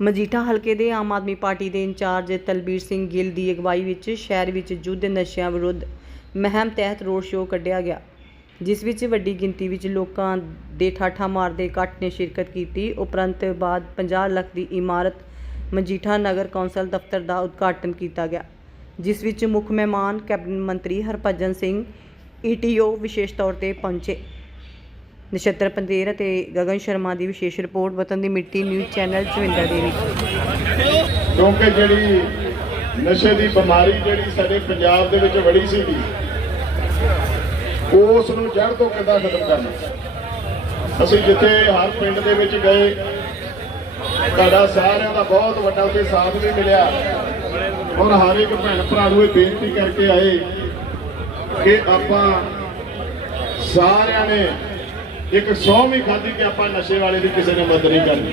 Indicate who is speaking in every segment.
Speaker 1: ਮਜੀਠਾ ਹਲਕੇ ਦੇ ਆਮ ਆਦਮੀ ਪਾਰਟੀ ਦੇ ਇੰਚਾਰਜ ਤਲਬੀਰ ਸਿੰਘ ਗਿੱਲ ਦੀ ਅਗਵਾਈ ਵਿੱਚ ਸ਼ਹਿਰ ਵਿੱਚ ਯੁੱਧ ਨਸ਼ਿਆਂ ਵਿਰੁੱਧ ਮਹਿਮ ਤਹਿਤ ਰੋਡ ਸ਼ੋਅ ਕੱਢਿਆ ਗਿਆ, ਜਿਸ ਵਿੱਚ ਵੱਡੀ ਗਿਣਤੀ ਵਿੱਚ ਲੋਕਾਂ ਦੇ ਠਾਠਾ ਮਾਰਦੇ ਇਕੱਠ ਨੇ ਸ਼ਿਰਕਤ ਕੀਤੀ। ਉਪਰੰਤ ਬਾਅਦ 50 ਲੱਖ ਦੀ ਇਮਾਰਤ ਮਜੀਠਾ ਨਗਰ ਕੌਂਸਲ ਦਫ਼ਤਰ ਦਾ ਉਦਘਾਟਨ ਕੀਤਾ ਗਿਆ, ਜਿਸ ਵਿੱਚ ਮੁੱਖ ਮਹਿਮਾਨ ਕੈਬਨਿਟ ਮੰਤਰੀ ਹਰਭਜਨ ਸਿੰਘ ਈਟੀਓ ਵਿਸ਼ੇਸ਼ ਤੌਰ ਤੇ ਪਹੁੰਚੇ। ਨਛੱਤਰ ਪੰਦੇਰ ਅਤੇ ਗਗਨ ਸ਼ਰਮਾ ਦੀ ਵਿਸ਼ੇਸ਼ ਰਿਪੋਰਟ ਵਤਨ ਦੀ ਮਿੱਟੀ ਨਿਊਜ਼ ਚੈਨਲ ਜਵਿੰਦਰ ਦੇਵੀ
Speaker 2: ਕਿਉਂਕਿ ਜਿਹੜੀ ਨਸ਼ੇ ਦੀ ਬਿਮਾਰੀ ਜਿਹੜੀ ਸਾਡੇ ਪੰਜਾਬ ਦੇ ਵਿੱਚ ਵੜੀ ਸੀਗੀ, ਉਸ ਨੂੰ ਜੜ ਤੋਂ ਕਿੱਦਾਂ ਖਤਮ ਕਰਨਾ? ਅਸੀਂ ਜਿੱਥੇ ਹਰ ਪਿੰਡ ਦੇ ਵਿੱਚ ਗਏ, ਤੁਹਾਡਾ ਸਾਰਿਆਂ ਦਾ ਬਹੁਤ ਵੱਡਾ ਉੱਥੇ ਸਾਥ ਵੀ ਮਿਲਿਆ। ਔਰ ਹਰ ਇੱਕ ਭੈਣ ਭਰਾ ਨੂੰ ਇਹ ਬੇਨਤੀ ਕਰਕੇ ਆਏ ਕਿ ਆਪਾਂ ਸਾਰਿਆਂ ਨੇ ਇੱਕ ਸੌਂ ਵੀ ਖਾਧੀ ਕਿ ਆਪਾਂ ਨਸ਼ੇ ਵਾਲੇ ਦੀ ਕਿਸੇ ਨੇ ਮਦਦ ਨਹੀਂ ਕਰਨੀ।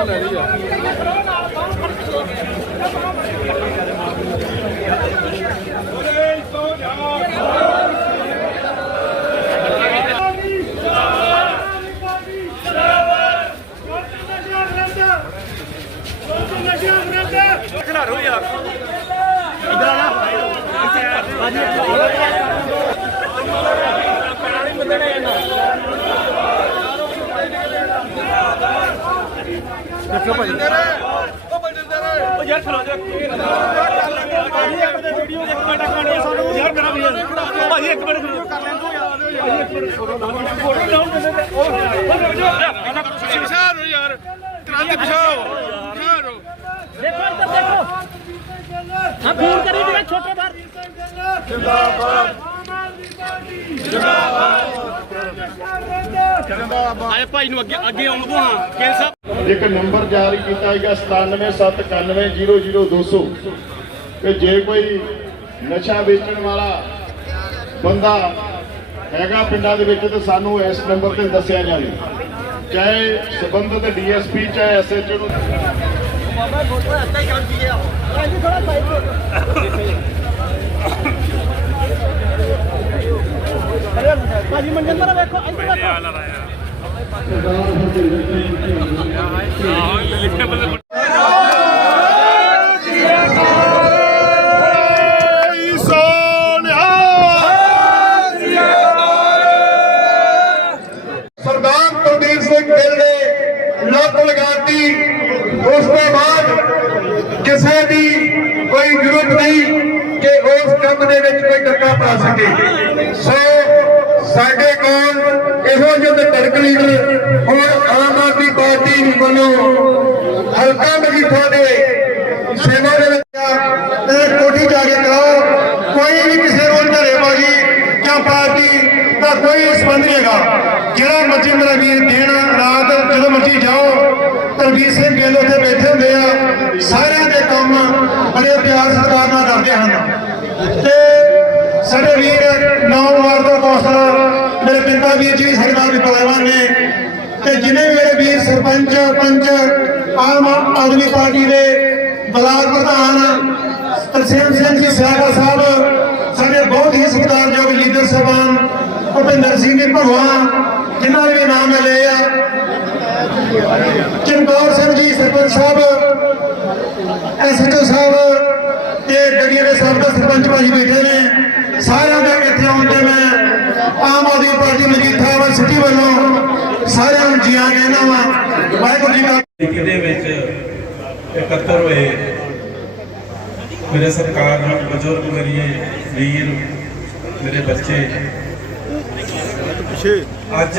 Speaker 3: ਖਿਡਾਰੋ ਉਹ ਯਾਰ ਖੜਾ ਜਾ ਭਾਜੀ ਇੱਕ ਮਿੰਟ ਵੀਡੀਓ ਇੱਕ ਮਿੰਟ ਇੱਕ ਮਿੰਟ ਸਾਨੂੰ ਯਾਰ ਕਰਾ ਵੀ ਭਾਜੀ ਇੱਕ ਮਿੰਟ ਵੀਡੀਓ ਕਰ ਲੈਂਦੇ ਯਾਰ ਭਾਜੀ ਇੱਕ ਮਿੰਟ ਫੋਟੋ ਲਾਉਣ ਦਿੰਦੇ ਤੇ ਉਹ ਪਿਛਾੜ ਯਾਰ ਕ੍ਰਾਂਤੀ ਪਿਛਾਓ ਪਿਛਾੜੋ
Speaker 4: ਦੇਖੋ ਇੱਧਰ ਦੇਖੋ। ਹਾਂ ਫੋਨ ਕਰੀ ਜੀ ਛੋਟੇ ਬਾਰ
Speaker 3: ਆਏ ਭਾਈ ਨੂੰ ਅੱਗੇ ਅੱਗੇ ਆਉਣ ਦੋ ਹਾਂ। ਕੇਲ ਸਾਹਿਬ।
Speaker 2: ਇੱਕ ਨੰਬਰ ਜਾਰੀ ਕੀਤਾ ਹੈਗਾ 9779000200 ਕਿ ਜੇ ਕੋਈ ਨਸ਼ਾ ਵੇਚਣ ਵਾਲਾ ਬੰਦਾ ਹੈਗਾ ਪਿੰਡਾਂ ਦੇ ਵਿੱਚ ਤਾਂ ਸਾਨੂੰ ਇਸ ਨੰਬਰ ਤੇ ਦੱਸਿਆ ਜਾਵੇ। ਚਾਹੇ ਸਬੰਧਤ ਡੀਐਸਪੀ ਚਾਹੇ ਐਸਐਚਓ ਨੂੰ
Speaker 4: ਭਾਜੀ ਮਨਜਿੰਦਰ ਵੇਖੋ ਇੱਧਰ ਦੇਖੋ
Speaker 2: ਸਰਦਾਰ ਕੁਲਦੀਪ ਸਿੰਘ ਗਿੱਲ ਨੇ ਲੱਤ ਲਗਾਤੀ। ਉਸ ਤੋਂ ਬਾਅਦ ਕਿਸੇ ਦੀ ਕੋਈ ਜ਼ਰੂਰਤ ਨਹੀਂ ਕਿ ਉਸ ਕੰਮ ਦੇ ਵਿੱਚ ਕੋਈ ਡੱਕਾ ਪਾ ਸਕੇ। ਸੋ ਸਾਡੇ ਕੋਲ ਇਹੋ ਜਿਹੇ ਧੜਕ ਲੀਡਰ ਹੁਣ ਆਮ ਆਦਮੀ ਪਾਰਟੀ ਵੱਲੋਂ ਹਲਕਾ ਮਜੀਠਾ ਦੇ ਸੇਵਾ ਦੇ ਵਿੱਚ ਇਹ ਕੋਠੀ ਜਾ ਕੇ ਕਰਾਓ। ਕੋਈ ਵੀ ਕਿਸੇ ਨੂੰ ਧਰੇਬਾਜ਼ੀ ਜਾਂ ਪਾਰਟੀ ਦਾ ਕੋਈ ਸੰਬੰਧ ਨਹੀਂ ਹੈਗਾ। ਜਿਹੜਾ ਮਰਜ਼ੀ ਮੇਰਾ ਵੀਰ ਦਿਨ, ਰਾਤ ਜਦੋਂ ਮਰਜ਼ੀ ਜਾਓ ਤਰਵੀਰ ਸਿੰਘ ਗਿੱਲ ਉੱਥੇ ਬੈਠੇ ਹੁੰਦੇ ਆ, ਸਾਰਿਆਂ ਦੇ ਕੰਮ ਬੜੇ ਪਿਆਰ ਸਰਕਾਰ ਨਾਲ ਕਰਦੇ ਹਨ। ਤੇ ਸਾਡੇ ਵੀਰ ਨੌ ਵਾਰ ਦਾ ਕੌਂਸਲਰ ਮੇਰੇ ਪਿੰਡਾ ਵੀਰ ਜੀ ਸਾਡੇ ਨਾਲ ਵੀ ਨੇ ਤੇ ਜਿਨੇ ਮੇਰੇ ਵੀਰ, ਸਰਪੰਚ, ਪੰਚ, ਆਮ ਆਦਮੀ ਪਾਰਟੀ ਦੇ ਬਲਾਕ ਪ੍ਰਧਾਨ, ਤਰਸੇਮ ਸਿੰਘ ਜੀ ਸਿਆਗਾ ਸਾਹਿਬ, ਸਾਡੇ ਬਹੁਤ ਹੀ ਸਤਿਕਾਰਯੋਗ ਲੀਡਰ ਸਾਹਿਬਾਨ ਭੁਪਿੰਦਰ ਸਿੰਘ ਜੀ ਭਗਵਾਨ ਜਿਨ੍ਹਾਂ ਦੇ ਵੀ ਨਾਮ ਮੈਂ ਲਏ ਆ। ਚੰਦੌਰ ਸਿੰਘ ਜੀ, ਸਰਪੰਚ ਸਾਹਿਬ ਐਸਐਚਓ ਸਾਹਿਬ ਤੇ ਡਗੀਏ ਸਾਹਿਬ ਦਾ ਸਰਪੰਚ ਭਾਈ ਬੈਠੇ ਨੇ। ਸਾਰਿਆਂ ਦਾ ਇੱਥੇ ਆਉਣ ਤੇ ਮੈਂ ਆਮ ਆਦਮੀ ਪਾਰਟੀ ਮਜੀਠਾ ਵਾ ਸਿਟੀ ਵੱਲੋਂ। ਸਾਰਿਆਂ ਨੂੰ ਜੀ ਕਹਿੰਦਾ ਵਾਂ, ਵਾਹਿਗੁਰੂ ਜੀ ਕਾ
Speaker 5: ਦੇ ਵਿੱਚ ਇਕੱਤਰ ਹੋਏ। ਮੇਰੇ ਸਤਿਕਾਰਯੋਗ ਬਜ਼ੁਰਗ ਮੇਰੀ ਵੀਰ, ਮੇਰੇ ਬੱਚੇ। ਅੱਜ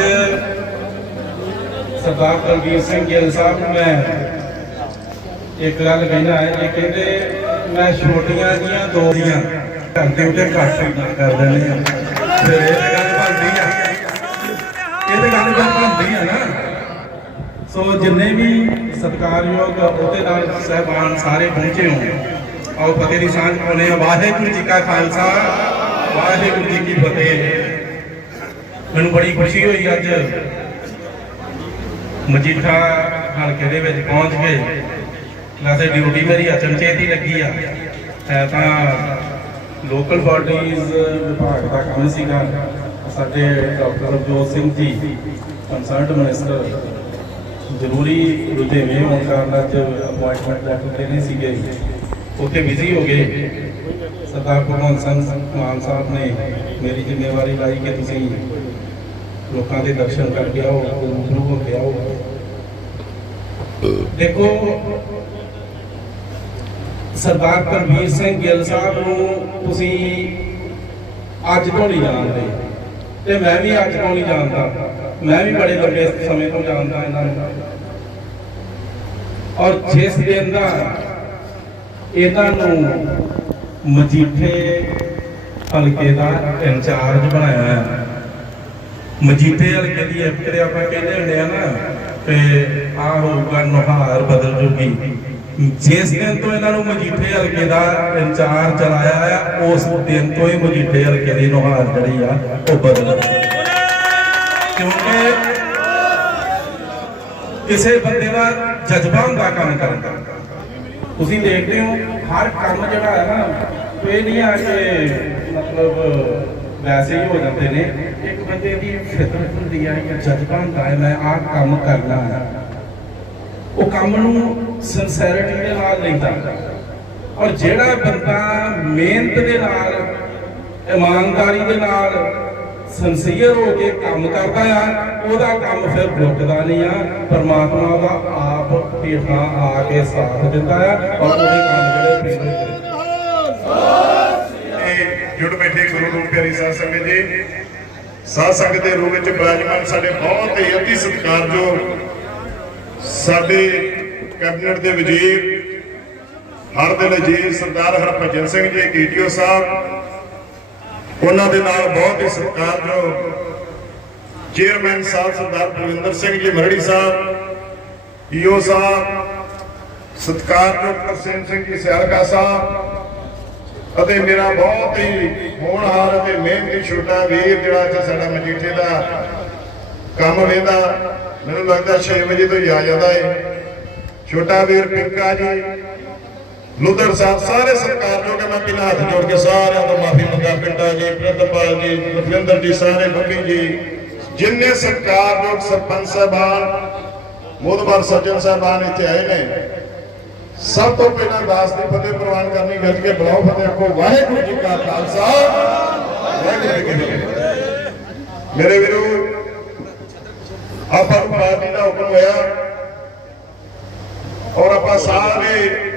Speaker 5: ਸਰਦਾਰ ਬਲਬੀਰ ਸਿੰਘ ਗਿੱਲ ਸਾਹਿਬ ਨੂੰ ਮੈਂ ਇੱਕ ਗੱਲ ਕਹਿਣਾ ਹੈ ਕਿ ਕਹਿੰਦੇ ਮੈਂ ਛੋਟੀਆਂ ਜੀਆਂ, ਦੋ ਦੀਆਂ ਘੰਟੇ ਉੱਤੇ ਘੱਟ ਕਰ ਦਿੰਦੇ ਆ ਫਿਰ ਸੋ ਜਿੰਨੇ ਵੀ ਸਤਿਕਾਰਯੋਗ ਅਹੁਦੇਦਾਰ ਸਹਿਬਾਨ ਸਾਰੇ ਪਹੁੰਚੇ ਹੋ ਆਓ ਫਤਿਹ ਦੀ ਸਾਂਝ ਪਾਉਂਦੇ ਆ ਵਾਹਿਗੁਰੂ ਜੀ ਕਾ ਖਾਲਸਾ, ਵਾਹਿਗੁਰੂ ਜੀ ਕੀ ਫਤਿਹ। ਮੈਨੂੰ ਬੜੀ ਖੁਸ਼ੀ ਹੋਈ ਅੱਜ ਮਜੀਠਾ ਹਲਕੇ ਦੇ ਵਿੱਚ ਪਹੁੰਚ ਕੇ। ਵੈਸੇ ਡਿਊਟੀ ਮੇਰੀ ਅਚਨਚੇਤ ਹੀ ਲੱਗੀ ਆ। ਹੈ ਤਾਂ ਲੋਕਲ ਬਾਡੀਜ਼ ਵਿਭਾਗ ਦਾ ਕੰਮ ਸੀਗਾ। ਸਾਡੇ doctor ਅਵਜੋਤ Singh ji concert minister ਜ਼ਰੂਰੀ ਰੁਝੇਵੇਂ ਹੋਣ ਕਾਰਨ ਅੱਜ ਅਪਾਇੰਟਮੈਂਟ ਲੈਟਰ ਦੇਣੇ ਸੀਗੇ। ਉੱਥੇ ਬਿਜ਼ੀ ਹੋ ਗਏ। ਸਰਦਾਰ ਭਗਵੰਤ ਸਿੰਘ ਮਾਨ ਸਾਹਿਬ ਨੇ ਮੇਰੀ ਜ਼ਿੰਮੇਵਾਰੀ ਲਾਈ ਕਿ ਤੁਸੀਂ ਲੋਕਾਂ ਦੇ ਦਰਸ਼ਨ ਕਰਕੇ ਆਓ ਰੂਬਰੂ ਹੋ ਕੇ ਆਓ। ਦੇਖੋ, ਸਰਦਾਰ ਪਰਮੀਰ ਸਿੰਘ ਗਿੱਲ ਸਾਹਿਬ ਨੂੰ ਤੁਸੀਂ ਅੱਜ ਤੋਂ ਨਹੀਂ ਜਾਣਦੇ। ਤੇ ਮੈਂ ਵੀ ਅੱਜ ਤੋਂ ਨਹੀਂ ਜਾਣਦਾ। ਮੈਂ ਵੀ ਬੜੇ ਲੰਬੇ ਸਮੇਂ ਤੋਂ ਜਾਣਦਾ ਇਹਨਾਂ ਨੂੰ। ਔਰ ਜਿਸ ਦਿਨ ਦਾ ਇਹਨਾਂ ਨੂੰ ਮਜੀਠੇ ਹਲਕੇ ਦਾ ਇੰਚਾਰਜ ਬਣਾਇਆ ਹੈ। ਮਜੀਠੇ ਹਲਕੇ ਦੀ ਐਕਟਰ ਆਪਾਂ ਕਹਿੰਦੇ ਹੁੰਦੇ ਆ ਨਾ, ਤੇ ਆ ਹੋਊਗਾ ਨੁਹਾਰ ਬਦਲ ਜੂਗੀ। ਜਿਸ ਦਿਨ ਤੋਂ ਇਹਨਾਂ ਨੂੰ ਮਜੀਠੇ ਹਲਕੇ ਦਾ ਇੰਚਾਰਜ ਚਲਾਇਆ ਆ ਉਸ ਦਿਨ ਤੋਂ ਹੀ ਮਜੀਠੇ ਹਲਕੇ ਦੀ ਨੁਹਾਰ ਜਿਹੜੀ ਆ, ਉਹ ਬਦਲ ਗਈ ਕਿਉਂਕਿ ਕਿਸੇ ਬੰਦੇ ਦਾ ਜਜ਼ਬਾ ਹੁੰਦਾ ਕੰਮ ਕਰਨ ਦਾ। ਤੁਸੀਂ ਦੇਖਦੇ ਹੋ, ਹਰ ਕੰਮ ਜਿਹੜਾ ਹੈ ਨਾ, ਇਹ ਨਹੀਂ ਆ ਕਿ ਮਤਲਬ ਵੈਸੇ ਹੀ ਹੋ ਜਾਂਦੇ ਨੇ। ਇੱਕ ਬੰਦੇ ਦੀ ਫਿਤਰਤ ਹੁੰਦੀ ਆ, ਇੱਕ ਜਜ਼ਬਾ ਹੁੰਦਾ ਹੈ, ਮੈਂ ਆਹ ਕੰਮ ਕਰਨਾ ਹੈ। ਉਹ ਕੰਮ ਨੂੰ ਸਿੰਸੈਰਿਟੀ ਦੇ ਨਾਲ ਲੈਂਦਾ ਔਰ ਜਿਹੜਾ ਬੰਦਾ ਮਿਹਨਤ ਦੇ ਨਾਲ, ਇਮਾਨਦਾਰੀ ਦੇ ਨਾਲ ਸੰਸੀਅਰ ਹੋ ਕੇ ਕੰਮ ਕਰਦਾ ਆ ਉਹਦਾ ਕੰਮ ਫਿਰ ਰੁਕਦਾ ਨਹੀਂ ਆ। ਪਰਮਾਤਮਾ ਦਾ ਆਪ ਹੇਠਾਂ ਆ ਕੇ ਸਾਥ ਦਿੰਦਾ ਆ। ਔਰ ਉਹਦੇ ਕੰਮ ਜਿਹੜੇ
Speaker 3: ਇਹ ਜੁੜ ਬੈਠੇ ਗੁਰੂ ਰੂਪ ਪਿਆਰੀ ਸਾਧ ਸੰਗਤ ਜੀ। ਸਾਧ ਸੰਗਤ ਦੇ ਰੂਪ ਵਿੱਚ ਬਿਰਾਜਮਾਨ ਸਾਡੇ ਬਹੁਤ ਹੀ ਅਤੀ ਸਤਿਕਾਰਯੋਗ ਸਾਡੇ ਕੈਬਨਿਟ ਦੇ ਵਜ਼ੀਰ ਹਰ ਦਿਲ ਜੀ ਸਰਦਾਰ ਹਰਭਜਨ ਸਿੰਘ ਜੀ ਡੀਟੀਓ ਸਾਹਿਬ ਉਹਨਾਂ ਦੇ ਨਾਲ ਬਹੁਤ ਹੀ ਸਤਿਕਾਰਯੋਗ ਚੇਅਰਮੈਨ ਸਾਹਿਬ ਸਰਦਾਰ ਬਲਵਿੰਦਰ ਸਿੰਘ ਜੀ ਮਰੜੀ ਸਾਹਿਬ, ਈਓ ਸਾਹਿਬ ਸਤਿਕਾਰਯੋਗ ਪ੍ਰਸੰਨ ਸਿੰਘ ਜੀ, ਸਿਆਲਕਾ ਸਾਹਿਬ, ਅਤੇ ਮੇਰਾ ਬਹੁਤ ਹੀ ਹੋਣਹਾਰ ਅਤੇ ਮਿਹਨਤੀ ਛੋਟਾ ਵੀਰ ਜਿਹੜਾ ਇੱਥੇ ਸਾਡਾ ਮਜੀਠੇ ਦਾ ਕੰਮ ਵੇਂਦਾ, ਮੈਨੂੰ ਲੱਗਦਾ 6 ਵਜੇ ਤੋਂ ਹੀ ਆ ਜਾਂਦਾ ਏ। ਛੋਟਾ ਵੀਰ ਪਿੰਕਾ ਜੀ ਲੁੱਦਰ ਸਾਹਿਬ ਸਾਰੇ ਸਰਕਾਰ ਜੋ ਕਿ ਮੈਂ ਪਹਿਲਾਂ ਹੱਥ ਜੋੜ ਕੇ ਸਾਰਿਆਂ ਤੋਂ ਮਾਫੀ ਮੰਗਾ, ਪਿੰਡਾ ਜੀ ਪ੍ਰਿੰਦਰਪਾਲ ਜੀ ਲਖਵਿੰਦਰ ਜੀ, ਸਾਰੇ ਬੱਬੀ ਜੀ, ਜਿੰਨੇ ਸਰਕਾਰ ਲੋਕ ਸਰਪੰਚ ਸਾਹਿਬਾਨ ਮੋਦਬਰ ਸੱਜਣ ਸਾਹਿਬਾਨ ਇੱਥੇ ਆਏ ਨੇ, ਸਭ ਤੋਂ ਪਹਿਲਾਂ ਦਾਸ ਦੀ ਫਤਿਹ ਪ੍ਰਵਾਨ ਕਰਨੀ, ਗੱਜ ਕੇ ਬੁਲਾਓ ਫਤਿਹ ਕੋ ਵਾਹਿਗੁਰੂ ਜੀ ਕਾ ਖਾਲਸਾ। ਵਾਹਿਗੁਰੂ ਜੀ ਕੀ ਫਤਿਹ ਮੇਰੇ ਵੀਰੋ, ਆਪਾਂ ਨੂੰ ਪਾਰਟੀ ਦਾ ਹੁਕਮ ਹੋਇਆ ਔਰ ਆਪਾਂ ਸਾਰੇ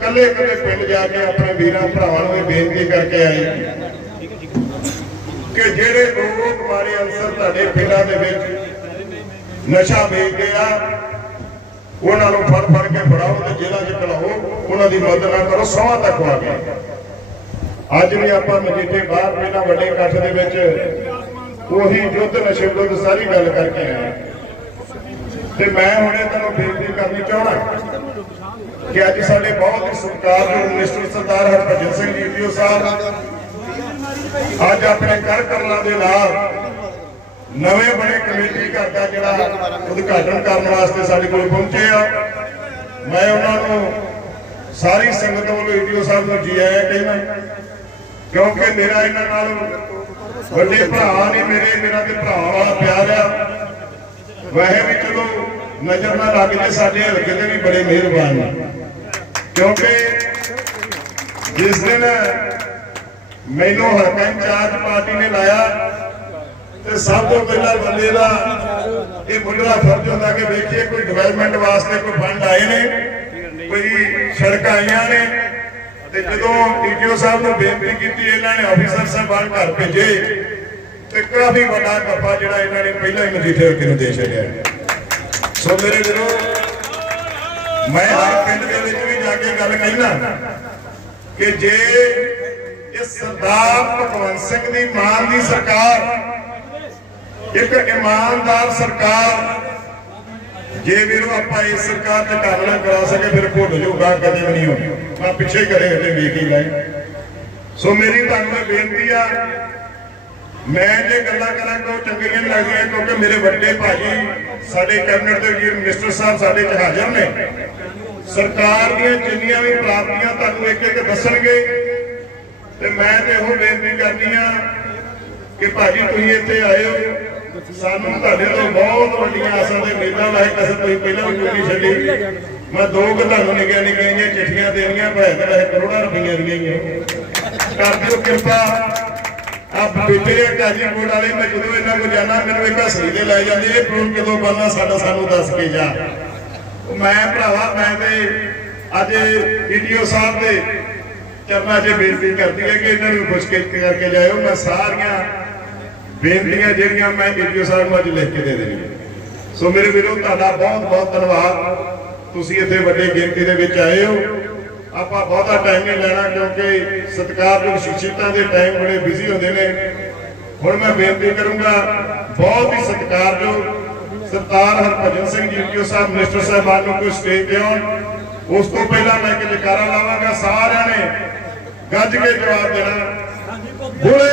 Speaker 3: ਕੱਲੇ ਕੱਲੇ ਪਿੰਡ ਜਾ ਕੇ ਆਪਣੇ ਵੀਰਾਂ ਭਰਾਵਾਂ ਨੂੰ ਇਹ ਬੇਨਤੀ ਕਰਕੇ ਆਏ ਕਿ ਜਿਹੜੇ ਲੋਕ ਮਾਰੇ ਅਨਸਰ ਤੁਹਾਡੇ ਪਿੰਡਾਂ ਦੇ ਵਿੱਚ ਨਸ਼ਾ ਵੇਚਦੇ ਆ, ਉਹਨਾਂ ਨੂੰ ਫੜ ਫੜ ਕੇ ਫੜਾਓ ਤੇ ਜੇਲ੍ਹਾਂ 'ਚ ਕਲਾਓ ਉਹਨਾਂ ਦੀ ਮਦਦ ਨਾ ਕਰੋ, ਸੌਹਾਂ ਤੱਕ ਆ ਕੇ। ਅੱਜ ਵੀ ਆਪਾਂ ਮਜੀਠੇ ਬਾਹਰ ਪਹਿਲਾਂ ਵੱਡੇ ਇਕੱਠ ਦੇ ਵਿੱਚ ਉਹੀ ਯੁੱਧ ਨਸ਼ੇ ਵਿਰੁੱਧ ਸਾਰੀ ਗੱਲ ਕਰਕੇ ਆਏ ਤੇ ਮੈਂ ਹੁਣੇ ਤੁਹਾਨੂੰ ਬੇਨਤੀ ਕਰਨੀ ਚਾਹਣਾ ਕਿ ਅੱਜ ਸਾਡੇ ਬਹੁਤ ਹੀ ਸਤਿਕਾਰਯੋਗ ਮਿਨਿਸਟਰ ਸਰਦਾਰ ਹਰਭਜਨ ਸਿੰਘ ਜੀ ਡੀਓ ਸਾਹਿਬ, ਅੱਜ ਆਪਣੇ ਕਰ ਕਰਨਾ ਦੇ ਨਾਲ ਨਵੇਂ ਬਣੇ ਕਮੇਟੀ ਘਰ ਦਾ ਜਿਹੜਾ ਉਦਘਾਟਨ ਕਰਨ ਵਾਸਤੇ ਸਾਡੇ ਕੋਲ ਪਹੁੰਚੇ ਆ। ਮੈਂ ਉਹਨਾਂ ਨੂੰ ਸਾਰੀ ਸੰਗਤ ਵੱਲੋਂ ਈਡੀਓ ਸਾਹਿਬ ਨੂੰ ਜੀ ਆਇਆਂ ਕਹਿੰਦਾ, ਕਿਉਂਕਿ ਮੇਰਾ ਇਹਨਾਂ ਨਾਲ ਵੱਡੇ ਭਰਾ ਨੇ ਮੇਰੇ ਮੇਰਾ ਤੇ ਭਰਾ ਵਾਲਾ ਪਿਆਰ ਆ। ਵੈਸੇ ਵੀ ਚਲੋ ਨਜ਼ਰ ਨਾ ਲੱਗ ਜੇ ਸਾਡੇ ਹਲਕੇ ਦੇ ਵੀ ਬੜੇ ਮਿਹਰਬਾਨ ਨੇ। ਕਿਉਂਕਿ ਜਿਸ ਦਿਨ ਮੈਨੂੰ ਹਲਕਾ ਇੰਚਾਰਜ ਪਾਰਟੀ ਨੇ ਲਾਇਆ ਤੇ ਸਭ ਤੋਂ ਪਹਿਲਾਂ ਬੰਦੇ ਦਾ ਇਹ ਮੁੱਢਲਾ ਫਰਜ਼ ਹੁੰਦਾ ਕਿ ਵੇਖੀਏ ਕੋਈ ਡਿਵੈਲਪਮੈਂਟ ਵਾਸਤੇ ਕੋਈ ਫੰਡ ਆਏ ਨੇ, ਕੋਈ ਸੜਕਾਂ ਆਈਆਂ ਨੇ ਤੇ ਜਦੋਂ ਡੀਟੀਓ ਸਾਹਿਬ ਨੂੰ ਬੇਨਤੀ ਕੀਤੀ, ਇਹਨਾਂ ਨੇ ਆਫੀਸਰ ਸਾਹਿਬਾਨ ਘਰ ਭੇਜੇ ਤੇ ਕਾਫੀ ਵੱਡਾ ਕੱਪਾ ਜਿਹੜਾ ਇਹਨਾਂ ਨੇ ਪਹਿਲਾਂ ਹੀ ਮਜੀਠੇ ਹਲਕੇ ਨੂੰ ਦੇ ਛੱਡਿਆ। ਸੋ ਮੇਰੇ ਵੀਰੋ, ਮੈਂ ਹਰ ਪਿੰਡ ਦੇ ਵਿੱਚ ਵੀ ਕੇ ਗੱਲ ਕਹਿਣਾ ਕਿ ਜੇ ਇਹ ਸਰਦਾਰ ਭਗਵੰਤ ਸਿੰਘ ਦੀ ਮਾਨ ਦੀ ਸਰਕਾਰ, ਇੱਕ ਇਮਾਨਦਾਰ ਸਰਕਾਰ, ਜੇ ਵੀਰੋ ਆਪਾਂ ਇਸ ਸਰਕਾਰ ਤੇ ਗੱਲ ਕਰਾ ਸਕੇ, ਫਿਰ ਭੁੱਲ ਜਾਊਗਾ, ਕਦੇ ਵੀ ਨਹੀਂ ਹੋਣੀ ਪਿੱਛੇ ਕਰੇ ਹਟੇ ਵੇਖ ਹੀ ਲਾਈ ਸੋ ਮੇਰੀ ਤੁਹਾਨੂੰ ਬੇਨਤੀ ਆ, ਮੈਂ ਜੇ ਗੱਲਾਂ ਕਰਾਂ ਤਾਂ ਉਹ ਚੰਗੀਆਂ ਨਹੀਂ ਲੱਗਦੀਆਂ, ਕਿਉਂਕਿ ਮੇਰੇ ਵੱਡੇ ਭਾਜੀ ਸਾਡੇ ਕੈਬਨਿਟ ਦੇ ਵੀਰ ਮਿਨਿਸਟਰ ਸਾਹਿਬ ਸਾਡੇ ਚ ਹਾਜ਼ਰ ਨੇ। ਸਰਕਾਰ ਦੀਆਂ ਜਿੰਨੀਆਂ ਵੀ ਪ੍ਰਾਪਤੀਆਂ ਤੁਹਾਨੂੰ ਇੱਕ ਇੱਕ ਦੱਸਣਗੇ, ਤੇ ਮੈਂ ਤੇ ਉਹ ਬੇਨਤੀ ਕਰਨੀ ਆ ਕਿ ਭਾਜੀ ਤੁਸੀਂ ਇੱਥੇ ਆਏ ਹੋ। ਸਾਨੂੰ ਤੁਹਾਡੇ ਤੋਂ ਬਹੁਤ ਵੱਡੀਆਂ ਆਸਾਂ ਤੇ ਉਮੀਦਾਂ ਵਾਹੇ ਕਸਰ ਤੁਸੀਂ ਪਹਿਲਾਂ ਵੀ ਚੁੱਕੀ ਛੱਡੀ। ਮੈਂ ਦੋ ਕੁ ਤੁਹਾਨੂੰ ਨਿੱਕੀਆਂ ਨਿੱਕੀਆਂ ਚਿੱਠੀਆਂ ਦੇਣੀਆਂ, ਭਾਵੇਂ ਤਾਂ ਕਰੋੜਾਂ ਰੁਪਈਆਂ ਦੀਆਂ ਹੀ ਕਰ ਦਿਓ ਕਿਰਪਾ। ਆ ਬੇਟੇ ਕਾਜੀ ਕੋਟ ਵਾਲੇ, ਮੈਂ ਜਦੋਂ ਇਹਨਾਂ ਕੋ ਜਾਣਾ, ਮੈਨੂੰ ਇੱਕ ਹਸਰੀ ਦੇ ਲੈ ਜਾਂਦੇ, ਇਹ ਪ੍ਰੂਫ ਕਦੋਂ ਬੰਨਾ ਸਾਡਾ ਸਾਨੂੰ ਦੱਸ ਕੇ ਜਾ। ਮੈਂ ਭਰਾਵਾ, ਮੈਂ ਤੇ ਅੱਜ ਵੀਡੀਓ ਸਾਹਿਬ ਦੇ ਚਰਨਾਂ 'ਚ ਬੇਨਤੀ ਕਰਦੀ ਹੈ ਕਿ ਇਹਨਾਂ ਨੂੰ ਪੁੱਛ ਕੇ ਕਰਕੇ ਜਾਇਓ ਮੈਂ ਸਾਰੀਆਂ ਬੇਨਤੀਆਂ ਜਿਹੜੀਆਂ ਮੈਂ ਵੀਡੀਓ ਸਾਹਿਬ ਨੂੰ ਅੱਜ ਲਿਖ ਕੇ ਦੇ ਦੇਣੀਆਂ ਸੋ ਮੇਰੇ ਵੀਰੋ, ਤੁਹਾਡਾ ਬਹੁਤ ਬਹੁਤ ਧੰਨਵਾਦ। ਤੁਸੀਂ ਇੱਥੇ ਵੱਡੀ ਗਿਣਤੀ ਦੇ ਵਿੱਚ ਆਏ ਹੋ। ਆਪਾਂ ਬਹੁਤਾ ਟਾਈਮ ਨਹੀਂ ਲੈਣਾ ਕਿਉਂਕਿ ਸਤਿਕਾਰਯੋਗ ਸ਼ਿਕਸ਼ਿਤਾਂ ਦੇ ਟਾਈਮ ਬੜੇ ਬਿਜ਼ੀ ਹੁੰਦੇ ਨੇ। ਹੁਣ ਮੈਂ ਬੇਨਤੀ ਕਰੂੰਗਾ, ਬਹੁਤ ਹੀ ਸਤਿਕਾਰਯੋਗ ਸਰਦਾਰ ਹਰਭਜਨ ਸਿੰਘ ਜੀ ਵੀਡੀਓ ਸਾਹਿਬ ਮਿਨਿਸਟਰ ਸਾਹਿਬਾਨ ਨੂੰ ਕੋਈ ਸਟੇਜ ਤੇ ਆਉਣ। ਉਸ ਤੋਂ ਪਹਿਲਾਂ ਮੈਂ ਕਿ ਜਕਾਰਾ ਲਾਵਾਂਗਾ, ਸਾਰਿਆਂ ਨੇ ਗੱਜ ਕੇ ਜਵਾਬ ਦੇਣਾ। ਬੋਲੇ